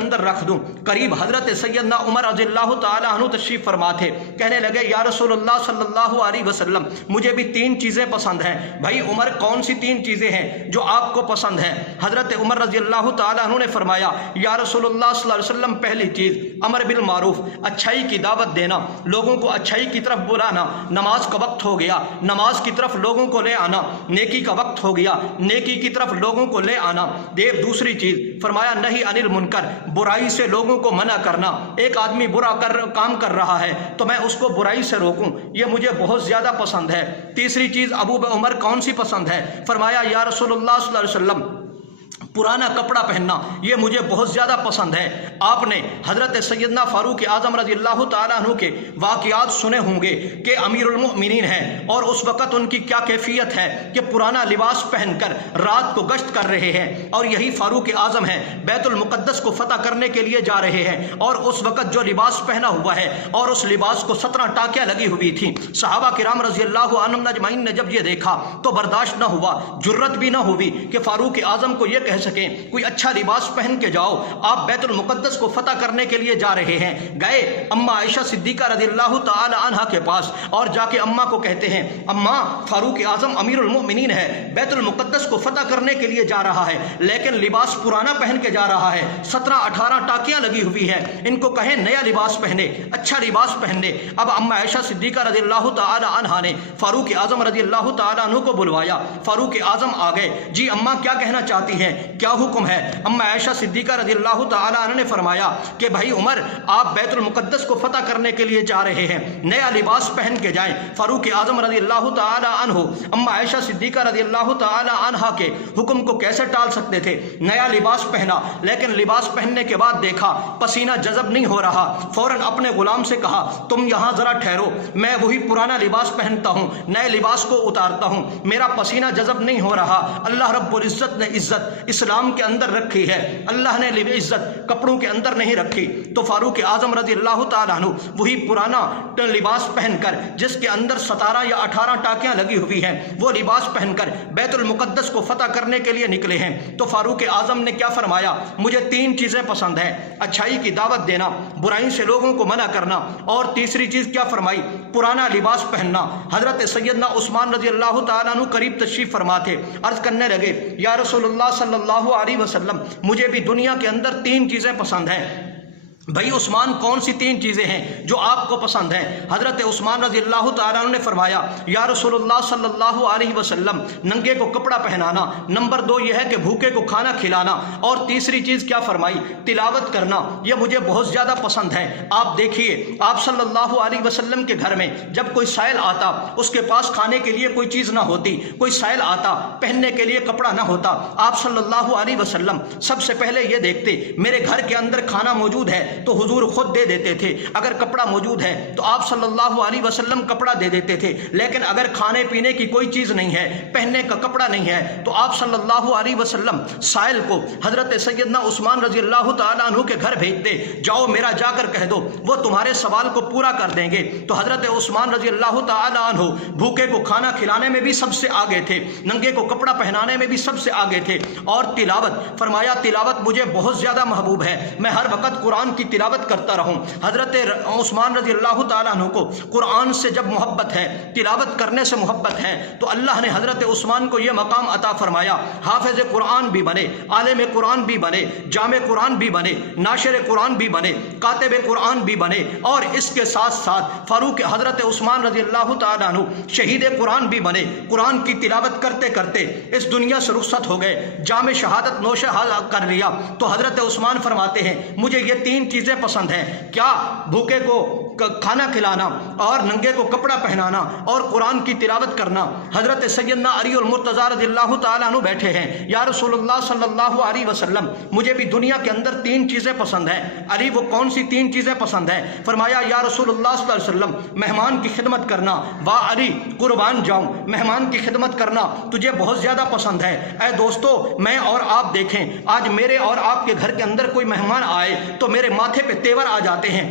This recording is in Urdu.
اندر رکھ دوں۔ قریب حضرت سیدنا عمر رضی اللہ تعالیٰ عنہ تشریف فرما تھے، کہنے لگے یا رسول اللہ صلی اللہ علیہ وسلم مجھے بھی تین چیزیں پسند ہیں۔ بھائی عمر کون سی تین چیزیں ہیں جو آپ کو پسند ہیں؟ حضرت عمر رضی اللہ تعالیٰ عنہ نے فرمایا یا رسول اللہ صلی اللہ علیہ وسلم پہلی چیز امر بالمعروف، اچھائی کی دعوت دینا، لوگوں کو اچھائی کی طرف بلانا، نماز کا وقت ہو گیا نماز کی طرف لوگوں کو لے آنا، نیکی کا وقت ہو گیا نیکی کی طرف لوگوں کو لے آنا۔ دوسری چیز فرمایا نہی عن المنکر، برائی سے لوگوں کو منع کرنا۔ ایک آدمی برا کام کر رہا ہے تو میں اس کو برائی سے روکوں، یہ مجھے بہت زیادہ پسند ہے۔ تیسری چیز ابو عمر کون سی پسند ہے؟ فرمایا یا رسول اللہ صلی اللہ علیہ وسلم پرانا کپڑا پہننا، یہ مجھے بہت زیادہ پسند ہے۔ آپ نے حضرت سیدنا فاروق اعظم رضی اللہ تعالیٰ عنہ کے واقعات سنے ہوں گے کہ امیر المؤمنین ہیں اور اس وقت ان کی کیا کیفیت ہے کہ پرانا لباس پہن کر رات کو گشت کر رہے ہیں، اور یہی فاروق اعظم ہیں بیت المقدس کو فتح کرنے کے لیے جا رہے ہیں، اور اس وقت جو لباس پہنا ہوا ہے اور اس لباس کو 17 ٹاکیاں لگی ہوئی تھیں۔ صحابہ کرام رضی اللہ عنہم اجمعین نے جب یہ دیکھا تو برداشت نہ ہوا، جرت بھی نہ ہوئی کہ فاروق اعظم کو یہ کہہ سکیں کوئی اچھا لباس پہن کے جاؤ، آپ بیت المقدس کو فتح کرنے کے لیے جا رہے ہیں۔ گئے اماں عائشہ صدیقہ رضی اللہ تعالی عنہا کے پاس اور جا کے اماں کو کہتے ہیں اماں فاروق اعظم امیر المؤمنین ہے، بیت المقدس کو فتح کرنے کے لیے جا رہا ہے لیکن لباس پرانا پہن کے جا رہا ہے، 17-18 ٹاکیاں لگی ہوئی ہے، ان کو کہیں نیا لباس پہنے، اچھا لباس پہننے۔ اب اماں عائشہ صدیقہ رضی اللہ تعالی عنہا نے فاروق اعظم رضی اللہ تعالی عنہ کو بلوایا۔ فاروق اعظم آ گئے، جی اماں کیا کہنا چاہتی ہیں، کیا حکم ہے؟ اماں عائشہ صدیقہ رضی اللہ تعالی عنہ نے فرمایا کہ بھائی عمر آپ بیت المقدس کو فتح کرنے کے لیے جا رہے ہیں، نیا لباس پہن کے جائیں۔ فاروق اعظم رضی اللہ تعالی عنہ اماں عائشہ صدیقہ رضی اللہ تعالی عنہا کے حکم کو کیسے ٹال سکتے تھے؟ نیا لباس پہنا، لیکن لباس پہننے کے بعد دیکھا پسینہ جذب نہیں ہو رہا، فوراً اپنے غلام سے کہا تم یہاں ذرا ٹھہرو، میں وہی پرانا لباس پہنتا ہوں، نئے لباس کو اتارتا ہوں، میرا پسینہ جذب نہیں ہو رہا۔ اللہ رب العزت نے عزت اسلام کے اندر رکھی ہے، اللہ نے عزت کپڑوں کے اندر نہیں رکھی۔ تو فاروق اعظم رضی اللہ تعالیٰ عنہ وہی پرانا لباس پہن کر جس کے اندر 17 یا 18 ٹاکیاں لگی ہوئی ہیں وہ لباس پہن کر بیت المقدس کو فتح کرنے کے لیے نکلے ہیں۔ تو فاروق اعظم نے کیا فرمایا؟ مجھے تین چیزیں پسند ہیں، اچھائی کی دعوت دینا، برائی سے لوگوں کو منع کرنا، اور تیسری چیز کیا فرمائی؟ پرانا لباس پہننا۔ حضرت سیدنا عثمان رضی اللہ تعالیٰ عنہ قریب تشریف فرما تھے، عرض کرنے لگے یا رسول اللہ صلی اللہ علیہ وسلم مجھے بھی دنیا کے اندر تین چیزیں پسند ہیں۔ بھائی عثمان کون سی تین چیزیں ہیں جو آپ کو پسند ہیں؟ حضرت عثمان رضی اللہ تعالیٰ عنہ نے فرمایا یا رسول اللہ صلی اللہ علیہ وسلم ننگے کو کپڑا پہنانا، نمبر 2 یہ ہے کہ بھوکے کو کھانا کھلانا، اور تیسری چیز کیا فرمائی؟ تلاوت کرنا، یہ مجھے بہت زیادہ پسند ہے۔ آپ دیکھیے آپ صلی اللہ علیہ وسلم کے گھر میں جب کوئی سائل آتا، اس کے پاس کھانے کے لیے کوئی چیز نہ ہوتی، کوئی سائل آتا پہننے کے لیے کپڑا نہ ہوتا، آپ صلی اللہ علیہ وسلم سب سے پہلے یہ دیکھتے میرے گھر کے اندر کھانا موجود ہے تو حضور خود دے دیتے تھے، اگر کپڑا موجود ہے تو آپ صلی اللہ علیہ وسلم کپڑا دے دیتے تھے، لیکن اگر کھانے پینے کی کوئی چیز نہیں ہے، پہننے کا کپڑا نہیں ہے، تو آپ صلی اللہ علیہ وسلم سائل کو حضرت سیدنا عثمان رضی اللہ تعالیٰ عنہ کے گھر بھیجتے، جاؤ میرا جا کر کہہ دو وہ تمہارے سوال کو پورا کر دیں گے۔ تو حضرت عثمان رضی اللہ تعالیٰ عنہ بھوکے کو کھانا کھلانے میں بھی سب سے آگے تھے، ننگے کو کپڑا پہنانے میں بھی سب سے آگے تھے، اور تلاوت فرمایا تلاوت مجھے بہت زیادہ محبوب ہے، میں ہر وقت قرآن کی تلاوت کرتا رہوں۔ حضرت عثمان رضی اللہ تعالیٰ عنہ کو قرآن سے جب محبت ہے، تلاوت کرنے سے محبت ہے، تو اللہ نے حضرت عثمان کو یہ مقام عطا فرمایا، حافظ قرآن بھی بنے، عالم قرآن بھی بنے، جامع قرآن بھی بنے، ناشر قرآن بھی بنے، کاتب قرآن بھی بنے، اور اس کے ساتھ ساتھ فاروق حضرت عثمان رضی اللہ تعالیٰ عنہ شہید قرآن بھی بنے۔ قرآن کی تلاوت کرتے کرتے اس دنیا سے رخصت ہو گئے، جام شہادت نوش حال کر لیا۔ تو حضرت عثمان فرماتے ہیں مجھے یہ تین چیزیں پسند ہیں، کیا؟ بھوکے کو کھانا کھلانا، اور ننگے کو کپڑا پہنانا، اور قرآن کی تلاوت کرنا۔ حضرت سیدنا علی المرتضیٰ رضی اللہ تعالیٰ عنہ بیٹھے ہیں، یا رسول اللہ صلی اللہ علیہ وسلم مجھے بھی دنیا کے اندر تین چیزیں پسند ہیں۔ علی وہ کون سی تین چیزیں پسند ہیں؟ فرمایا یا رسول اللہ صلی اللہ علیہ وسلم مہمان کی خدمت کرنا، واہ علی قربان جاؤں مہمان کی خدمت کرنا تجھے بہت زیادہ پسند ہے۔ اے دوستو میں اور آپ دیکھیں، آج میرے اور آپ کے گھر کے اندر کوئی مہمان آئے تو میرے ماتھے پہ تیور آ جاتے ہیں،